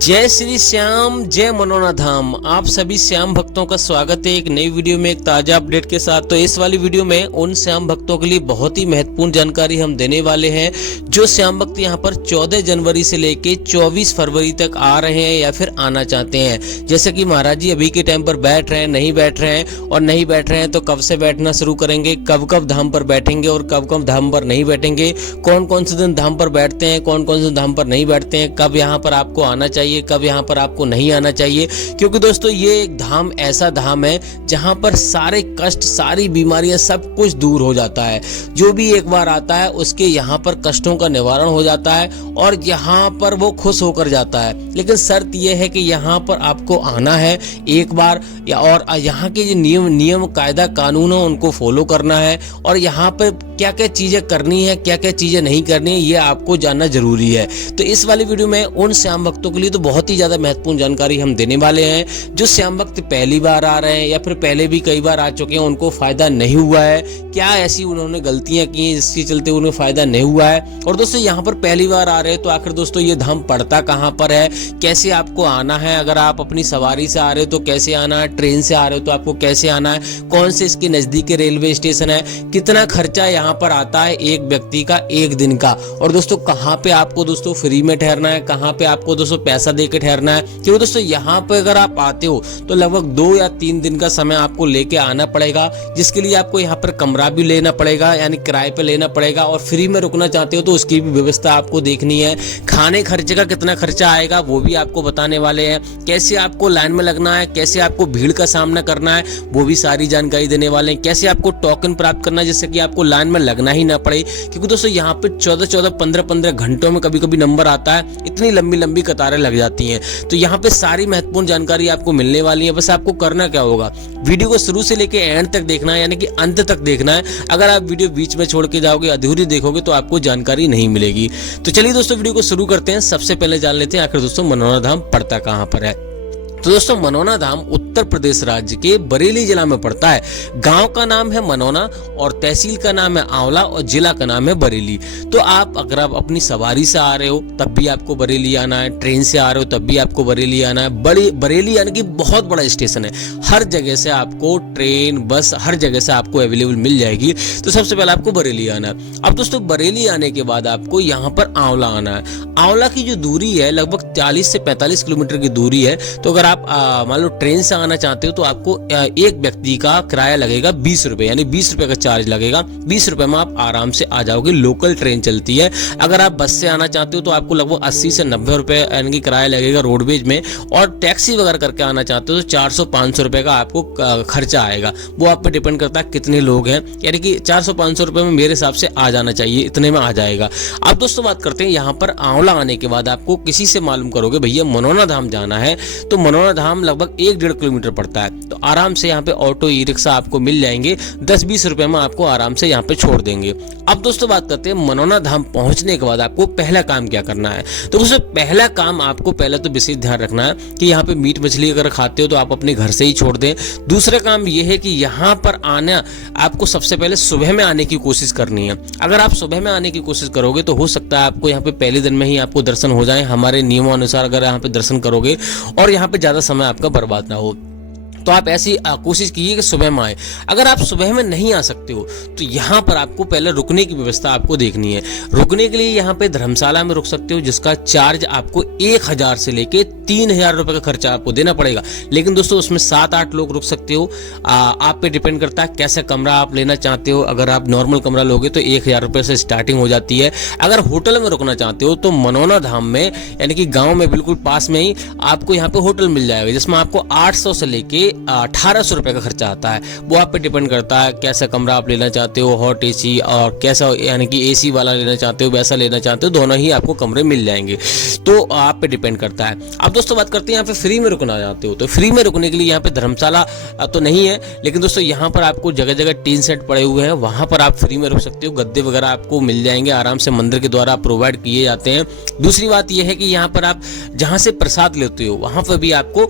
जय श्री श्याम, जय मनोना धाम। आप सभी श्याम भक्तों का स्वागत है एक नई वीडियो में, एक ताजा अपडेट के साथ। तो इस वाली वीडियो में उन श्याम भक्तों के लिए बहुत ही महत्वपूर्ण जानकारी हम देने वाले हैं जो श्याम भक्त यहाँ पर 14 जनवरी से लेके 24 फरवरी तक आ रहे हैं या फिर आना चाहते हैं। जैसे कि महाराज जी अभी के टाइम पर बैठ रहे हैं, नहीं बैठ रहे हैं, और नहीं बैठ रहे हैं तो कब से बैठना शुरू करेंगे, कब कब धाम पर बैठेंगे और कब कब धाम पर नहीं बैठेंगे, कौन कौन से दिन धाम पर बैठते हैं, कौन कौन से धाम पर नहीं बैठते हैं, कब यहाँ पर आपको आना चाहिए, कब यहाँ पर आपको नहीं आना चाहिए। क्योंकि दोस्तों ये एक धाम ऐसा धाम है जहाँ पर सारे कष्ट, सारी बीमारियां, सब कुछ दूर हो जाता है। जो भी एक बार आता है उसके यहाँ पर कष्टों का निवारण हो जाता है और यहाँ पर वो खुश होकर जाता है। लेकिन शर्त यह है कि यहाँ पर आपको आना है एक बार, और यहाँ के जो नियम कायदा कानून है उनको फॉलो करना है, और यहाँ पर क्या क्या चीजें करनी है, क्या क्या चीजें नहीं करनी है, ये आपको जानना जरूरी है। तो इस वाली वीडियो में उन श्याम भक्तों के लिए तो बहुत ही ज्यादा महत्वपूर्ण जानकारी हम देने वाले हैं। जो श्याम भक्त पहली बार आ रहे हैं या फिर पहले भी कई बार आ चुके हैं, उनको फायदा नहीं हुआ है, क्या ऐसी उन्होंने गलतियां की हैं जिसके चलते उन्हें फायदा नहीं हुआ है। और दोस्तों यहाँ पर पहली बार आ रहे हैं तो आखिर दोस्तों ये धाम पड़ता कहाँ पर है, कैसे आपको आना है, अगर आप अपनी सवारी से आ रहे हो तो कैसे आना है, ट्रेन से आ रहे हो तो आपको कैसे आना है, कौन से इसके नजदीक के रेलवे स्टेशन है, कितना खर्चा यहाँ पर आता है एक व्यक्ति का एक दिन का, और दोस्तों कहाँ पे आपको दोस्तों फ्री में ठहरना है, कहाँ पे आपको दोस्तों पैसा देकर ठहरना है। क्योंकि दोस्तों यहाँ पे अगर आप आते हो तो लगभग 2 या 3 दिन का समय आपको लेके आना पड़ेगा, जिसके लिए आपको यहाँ पर कमरा भी लेना पड़ेगा, यानी किराए पे लेना पड़ेगा, और फ्री में रुकना चाहते हो तो उसकी भी व्यवस्था आपको देखनी है। खाने खर्चे का कितना खर्चा आएगा वो भी आपको बताने वाले हैं, कैसे आपको लाइन में लगना है, कैसे आपको भीड़ का सामना करना है वो भी सारी जानकारी देने वाले हैं, कैसे आपको टोकन प्राप्त करना है जिससे कि आपको लाइन में लगना ही ना पड़े। क्योंकि दोस्तों यहाँ पे 14-14, 15-15 घंटों में कभी कभी नंबर आता है, इतनी लंबी लंबी कतारें लग जाती हैं। तो यहाँ पे सारी महत्वपूर्ण जानकारी आपको मिलने वाली है। बस आपको करना क्या होगा, वीडियो को शुरू से लेके एंड तक देखना है, यानी कि अंत तक देखना है। अगर आप वीडियो बीच में छोड़ के जाओगे, अधूरी देखोगे तो आपको जानकारी नहीं मिलेगी। तो चलिए दोस्तों वीडियो को शुरू करते हैं। सबसे पहले जान लेते हैं आखिर दोस्तों मनोना धाम पड़ता कहाँ पर है। तो दोस्तों मनोना धाम उत्तर प्रदेश राज्य के बरेली जिला में पड़ता है। गांव का नाम है मनोना और तहसील का नाम है आंवला और जिला का नाम है बरेली। तो आप अगर आप अपनी सवारी से आ रहे हो तब भी आपको बरेली आना है, ट्रेन से आ रहे हो तब भी आपको बरेली आना है। बरेली यानी कि बहुत बड़ा स्टेशन है, हर जगह से आपको ट्रेन, बस हर जगह से आपको अवेलेबल मिल जाएगी। तो सबसे पहले आपको बरेली आना है। अब दोस्तों बरेली आने के बाद आपको यहाँ पर आंवला आना है। आंवला की जो दूरी है लगभग 40 से 45 किलोमीटर की दूरी है। तो अगर आप मान लो ट्रेन से आना चाहते हो तो आपको एक व्यक्ति का किराया लगेगा 20 रुपए, यानी 20 रुपए का चार्ज लगेगा। 20 रुपए में आप आराम से आ जाओगे, लोकल ट्रेन चलती है। अगर आप बस से आना चाहते हो तो आपको लगभग 80 से 90 रुपए यानी कि किराया लगेगा रोडवेज में, और टैक्सी वगैरह करके आना चाहते हो तो 400-500 रुपए का आपको खर्चा आएगा। वो आप पे डिपेंड करता है कितने लोग हैं, यानी कि 400-500 रुपए में मेरे हिसाब से आ जाना चाहिए, इतने में आ जाएगा। अब दोस्तों बात करते हैं यहाँ पर आंवला आने के बाद आपको किसी से मालूम करोगे भैया मनोना धाम जाना है, तो मनोना धाम लगभग 1-1.5 किलोमीटर पड़ता है। तो आराम से यहाँ पे ऑटो, ई रिक्शा आपको मिल जाएंगे, 10-20 रुपए में आपको आराम से यहाँ पे छोड़ देंगे। अब दोस्तों बात करते हैं मनोना धाम पहुंचने के बाद आपको पहला काम क्या करना है। तो दोस्तों पहला काम आपको पहले तो विशेष ध्यान रखना है कि यहाँ पे मीट मछली अगर खाते हो तो आप अपने घर से ही छोड़ दें। दूसरा काम यह है कि यहाँ पर आना आपको सबसे पहले सुबह में आने की कोशिश करनी है। अगर आप सुबह में आने की कोशिश करोगे तो हो सकता है आपको यहाँ पे पहले दिन में ही आपको दर्शन हो जाए हमारे नियमों अनुसार। अगर यहाँ पे दर्शन करोगे और यहाँ पे ज्यादा समय आपका बर्बाद ना हो तो आप ऐसी कोशिश कीजिए कि सुबह में आए। अगर आप सुबह में नहीं आ सकते हो तो यहाँ पर आपको पहले रुकने की व्यवस्था आपको देखनी है। रुकने के लिए यहाँ पे धर्मशाला में रुक सकते हो, जिसका चार्ज आपको 1000 से लेके 3000 रुपए का खर्चा आपको देना पड़ेगा। लेकिन दोस्तों उसमें 7-8 लोग रुक सकते हो। आप पे डिपेंड करता है कैसा कमरा आप लेना चाहते हो। अगर आप नॉर्मल कमरा लोगे तो 1000 रुपए से स्टार्टिंग हो जाती है। अगर होटल में रुकना चाहते हो तो मनोना धाम में यानी कि गाँव में बिल्कुल पास में ही आपको यहाँ पे होटल मिल जाएगा, जिसमें आपको 800 से लेके 1800 रुपए का खर्चा आता है। वो आप पे डिपेंड करता है कैसा कमरा आप लेना चाहते हो, हॉट एसी और कैसा यानी कि एसी वाला लेना चाहते हो, वैसा लेना चाहते हो, दोनों ही आपको कमरे मिल जाएंगे। तो आप पे डिपेंड करता है। अब दोस्तों बात करते हैं यहाँ पे फ्री में रुकना चाहते हो तो फ्री में रुकने के लिए यहाँ पे धर्मशाला तो नहीं है, लेकिन दोस्तों यहाँ पर आपको जगह जगह टीन सेट पड़े हुए हैं, वहां पर आप फ्री में रुक सकते हो। गद्दे वगैरह आपको मिल जाएंगे, आराम से मंदिर के द्वारा प्रोवाइड किए जाते हैं। दूसरी बात यह है कि यहाँ पर आप जहाँ से प्रसाद लेते हो वहां पर भी आपको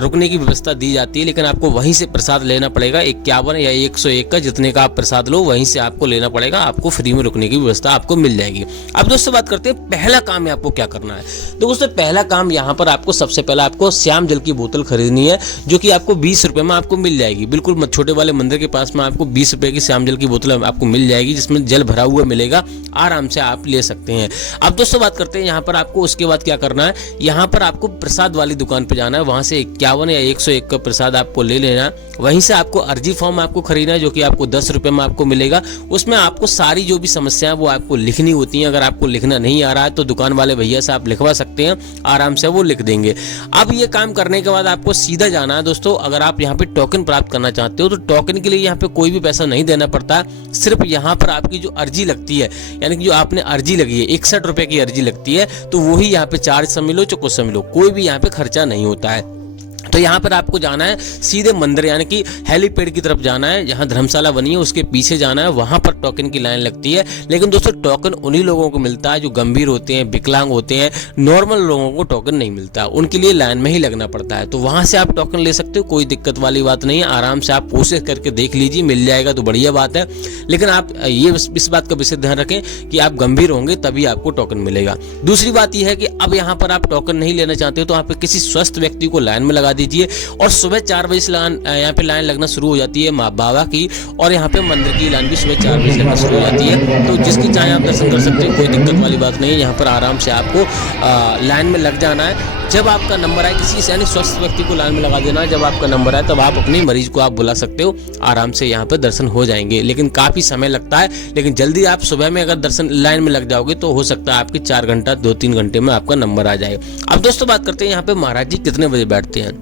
रुकने की व्यवस्था व्यवस्था दी जाती है, लेकिन आपको वहीं से प्रसाद लेना पड़ेगा। 51 या 101 का जितने का आप प्रसाद लो वहीं से आपको लेना पड़ेगा, आपको फ्री में रुकने की व्यवस्था आपको मिल जाएगी। अब दोस्तों बात करते हैं पहला काम है आपको क्या करना है। तो दोस्तों पहला काम यहाँ पर आपको सबसे पहला आपको श्याम जल की बोतल खरीदनी है, जो कि आपको 20 रुपए में आपको मिल जाएगी। बिल्कुल छोटे वाले मंदिर के पास में आपको 20 रुपए की श्याम जल की बोतल आपको मिल जाएगी, जिसमें जल भरा हुआ मिलेगा, आराम से आप ले सकते हैं। अब दोस्तों बात करते हैं यहाँ पर आपको उसके बाद क्या करना है। यहाँ पर आपको प्रसाद वाली दुकान पे जाना है, वहां से 51 या 101 का प्रसाद आपको ले लेना है। वहीं से आपको अर्जी फॉर्म आपको खरीदना है, जो कि आपको 10 रुपए में आपको मिलेगा। उसमें आपको सारी जो भी समस्याएं वो आपको लिखनी होती हैं। अगर आपको लिखना नहीं आ रहा है तो दुकान वाले भैया से आप लिखवा सकते हैं, आराम से वो लिख देंगे। अब ये काम करने के बाद आपको सीधा जाना है दोस्तों। अगर आप यहाँ पे टोकन प्राप्त करना चाहते हो तो टोकन के लिए यहाँ पे कोई भी पैसा नहीं देना पड़ता। सिर्फ यहाँ पर आपकी जो अर्जी लगती है, यानी कि जो आपने अर्जी लगी है 61 रुपए की अर्जी लगती है, तो वही यहाँ पे चार्ज समझ लो, कुछ समझ लो, कोई भी यहाँ पे खर्चा नहीं होता है। तो यहाँ पर आपको जाना है सीधे मंदिर यानी कि हेलीपैड की तरफ जाना है, जहाँ धर्मशाला बनी है उसके पीछे जाना है, वहां पर टोकन की लाइन लगती है। लेकिन दोस्तों टोकन उन्हीं लोगों को मिलता है जो गंभीर होते हैं, विकलांग होते हैं। नॉर्मल लोगों को टोकन नहीं मिलता, उनके लिए लाइन में ही लगना पड़ता है। तो वहां से आप टोकन ले सकते हो, कोई दिक्कत वाली बात नहीं है। आराम से आप कोशिश करके देख लीजिए, मिल जाएगा तो बढ़िया बात है। लेकिन आप ये इस बात का विशेष ध्यान रखें कि आप गंभीर होंगे तभी आपको टोकन मिलेगा। दूसरी बात यह है कि अब यहाँ पर आप टोकन नहीं लेना चाहते हो तो आप किसी स्वस्थ व्यक्ति को लाइन में लगा दीजिए। और सुबह 4 बजे से यहाँ पे लाइन लगना शुरू हो जाती है माँ बाबा की, और यहाँ पे मंदिर की लाइन भी सुबह 4 बजे से लगना शुरू हो जाती है। तो जिसकी चाहे आप दर्शन कर सकते हो, कोई दिक्कत वाली बात नहीं है। यहाँ पर आराम से आपको लाइन में लग जाना है। जब आपका नंबर आए, किसी यानी स्वस्थ व्यक्ति को लाइन में लगा देना है। जब आपका नंबर आए तब आप अपने मरीज को आप बुला सकते हो, आराम से यहाँ पे दर्शन हो जाएंगे। लेकिन काफी समय लगता है, लेकिन जल्दी आप सुबह में अगर दर्शन लाइन में लग जाओगे तो हो सकता है आपकी 4 घंटा 2-3 घंटे में आपका नंबर आ जाए। अब दोस्तों बात करते हैं यहाँ पे महाराज जी कितने बजे बैठते हैं।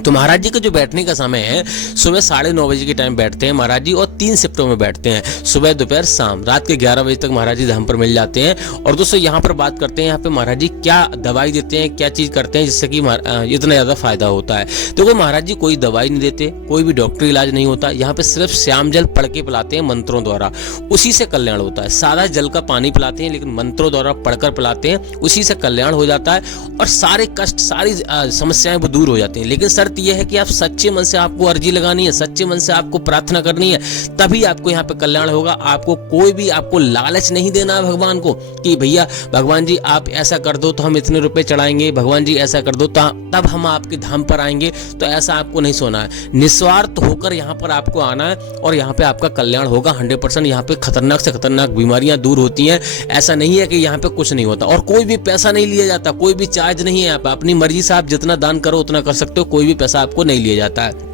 तो महाराज जी का जो बैठने का समय है सुबह 9:30 बजे के टाइम बैठते हैं महाराज जी, और 3 शिफ्टों में बैठते हैं, सुबह दोपहर शाम। रात के 11 बजे तक महाराज जी धाम पर मिल जाते हैं। और दोस्तों यहाँ पर बात करते हैं यहाँ पे महाराज जी क्या दवाई देते हैं, क्या चीज करते हैं जिससे कि इतना ज्यादा फायदा होता है। तो महाराज जी कोई दवाई नहीं देते, कोई भी डॉक्टरी इलाज नहीं होता। यहाँ पे सिर्फ श्याम जल पढ़ के पिलाते हैं मंत्रों द्वारा, उसी से कल्याण होता है। सादा जल का पानी पिलाते हैं, लेकिन मंत्रों द्वारा पढ़कर पिलाते हैं, उसी से कल्याण हो जाता है और सारे कष्ट सारी समस्याएं वो दूर हो जाती हैं। लेकिन शर्त यह है कि आप सच्चे मन से आपको अर्जी लगानी है, सच्चे मन से आपको प्रार्थना करनी है, तभी आपको यहाँ पे कल्याण होगा। आपको कोई भी आपको लालच नहीं देना है भगवान को कि भैया भगवान जी आप ऐसा कर दो तो हम इतने रुपए चढ़ाएंगे, भगवान जी ऐसा कर दो तब हम आपके धाम पर आएंगे। तो ऐसा आपको नहीं सोना है, निस्वार्थ होकर यहाँ पर आपको आना है और यहाँ पे आपका कल्याण होगा 100%। यहाँ पे खतरनाक से खतरनाक बीमारियां दूर होती हैं। ऐसा नहीं है कि यहाँ पे कुछ नहीं होता, और कोई भी पैसा नहीं लिया जाता, कोई भी चार्ज नहीं है। यहाँ पे अपनी मर्जी से आप जितना दान करो उतना कर सकते हो, कोई भी पैसा आपको नहीं लिया जाता है।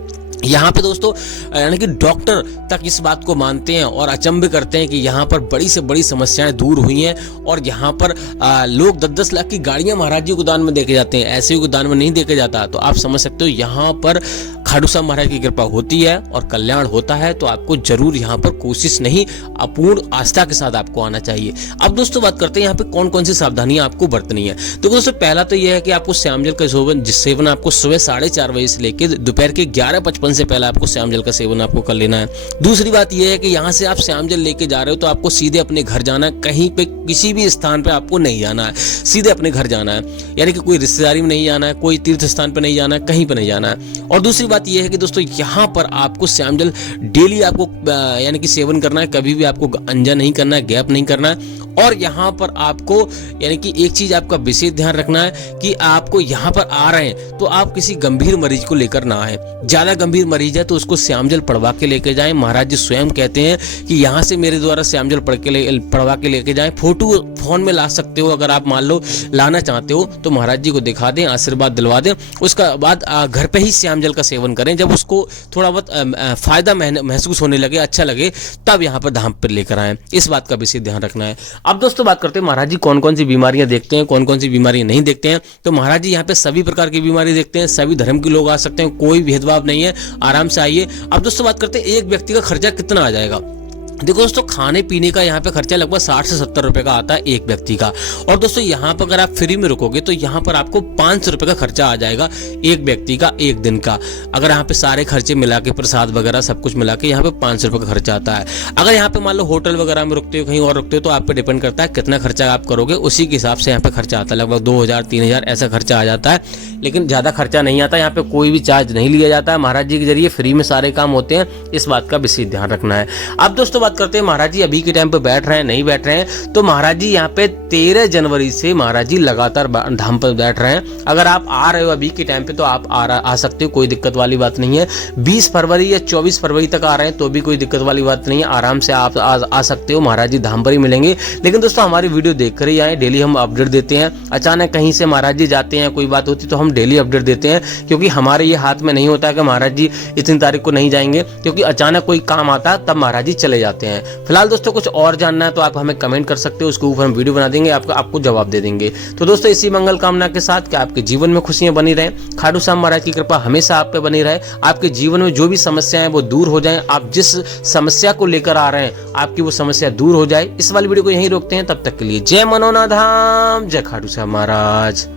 यहाँ पे दोस्तों यानी कि डॉक्टर तक इस बात को मानते हैं और अचंभे करते हैं कि यहाँ पर बड़ी से बड़ी समस्याएं दूर हुई हैं। और यहाँ पर लोग 10-10 लाख की गाड़ियां महाराज जी को दान में देके जाते हैं, ऐसे ही को दान में नहीं देके जाता। तो आप समझ सकते हो यहाँ पर खाटू श्याम महाराज की कृपा होती है और कल्याण होता है। तो आपको जरूर यहाँ पर कोशिश नहीं, अपूर्ण आस्था के साथ आपको आना चाहिए। अब दोस्तों बात करते हैं यहाँ पे कौन कौन सी सावधानियां आपको बरतनी है। तो दोस्तों पहला तो यह है कि आपको श्याम जल का सेवन आपको सुबह 4:30 बजे से लेकर दोपहर के 11:55 से पहले आपको श्याम जल का सेवन आपको कर लेना है। दूसरी बात यह है कि यहाँ से आप श्याम जल लेके जा रहे हो तो आपको सीधे अपने घर जाना है, कहीं पे किसी भी स्थान पे आपको नहीं जाना है, सीधे अपने घर जाना है। यानी कि कोई रिश्तेदारी में नहीं जाना है, कोई तीर्थ स्थान पे नहीं जाना है, कहीं पे नहीं जाना है। और दूसरी बात यह है कि दोस्तों यहाँ पर आपको श्याम जल डेली आपको यानी कि सेवन करना है, कभी भी आपको अंजा नहीं करना है, गैप नहीं करना है। और यहाँ पर आपको यानी कि एक चीज आपका विशेष ध्यान रखना है कि आपको यहाँ पर आ रहे हैं तो आप किसी गंभीर मरीज को लेकर ना आए। ज्यादा गंभीर मरीज है तो उसको श्याम जल पढ़वा के लेके जाएं। महाराज जी स्वयं कहते हैं कि यहाँ से मेरे द्वारा श्याम जल पढ़वा के लेके जाएं। फोटो फोन में ला सकते हो, अगर आप मान लो लाना चाहते हो तो महाराज जी को दिखा दें, आशीर्वाद दिलवा दें। उसका बाद घर पे ही श्याम जल का सेवन करें। जब उसको थोड़ा बहुत फायदा महसूस होने लगे, अच्छा लगे, तब यहाँ पर धाम पर लेकर आए। इस बात का विशेष ध्यान रखना है। अब दोस्तों बात करते हैं महाराज जी कौन कौन सी बीमारियां देखते हैं, कौन कौन सी बीमारियां नहीं देखते हैं। तो महाराज जी यहाँ पे सभी प्रकार की बीमारी देखते हैं, सभी धर्म के लोग आ सकते हैं, कोई भेदभाव नहीं है, आराम से आइए। अब दोस्तों बात करते हैं एक व्यक्ति का खर्चा कितना आ जाएगा। देखो दोस्तों खाने पीने का यहाँ पे खर्चा लगभग 60 से 70 रुपए का आता है एक व्यक्ति का। और दोस्तों यहाँ पर अगर आप फ्री में रुकोगे तो यहाँ पर आपको 500 रुपए का खर्चा आ जाएगा एक व्यक्ति का एक दिन का। अगर यहाँ पे सारे खर्चे मिला के प्रसाद वगैरह सब कुछ मिला के यहाँ पे 500 रुपए का खर्चा आता है। अगर यहाँ पे मान लो होटल वगैरह में रुकते हो, कहीं और रुकते हो, तो आप पे डिपेंड करता है कितना खर्चा आप करोगे, उसी के हिसाब से यहाँ पे खर्चा आता है। लगभग 2000-3000 ऐसा खर्चा आ जाता है लेकिन ज़्यादा खर्चा नहीं आता, यहाँ पे कोई भी चार्ज नहीं लिया जाता है, महाराज जी के जरिए फ्री में सारे काम होते हैं, इस बात का विशेष ध्यान रखना है। अब दोस्तों बात करते हैं महाराज जी अभी के टाइम पे बैठ रहे हैं नहीं बैठ रहे हैं। तो महाराज जी यहाँ पे 13 जनवरी से महाराज जी लगातार धाम पर बैठ रहे हैं। अगर आप आ रहे हो अभी के टाइम पे तो आप आ सकते हो, कोई दिक्कत वाली बात नहीं है। 20 फरवरी या 24 फरवरी तक आ रहे हैं तो भी कोई दिक्कत वाली बात नहीं है, आराम से आप आ सकते हो, महाराज जी धाम पर ही मिलेंगे। लेकिन दोस्तों हमारी वीडियो देख कर ही आए, डेली हम अपडेट देते हैं। अचानक कहीं से महाराज जी जाते हैं, कोई बात होती तो हम डेली अपडेट देते हैं, क्योंकि हमारे ये हाथ में नहीं होता है कि महाराज जी इतनी तारीख को नहीं जाएंगे, क्योंकि अचानक कोई काम आता है तब महाराज जी चले जाते हैं। फिलहाल दोस्तों कुछ और जानना है तो आप हमें कमेंट कर सकते हो, उसके ऊपर हम वीडियो बना देंगे, आपको जवाब दे देंगे। तो दोस्तों इसी मंगल कामना के साथ कि आपके जीवन में खुशियां बनी रहें, खाटू श्याम महाराज की कृपा हमेशा आप पे बनी रहे, आपके जीवन में जो भी समस्याएं हैं वो दूर हो जाएं, आप जिस समस्या को लेकर आ रहे हैं आपकी वो समस्या दूर हो जाए। इस वाली वीडियो को यहीं रोकते हैं, तब तक के लिए जय मनोना धाम, जय खाटू श्याम महाराज।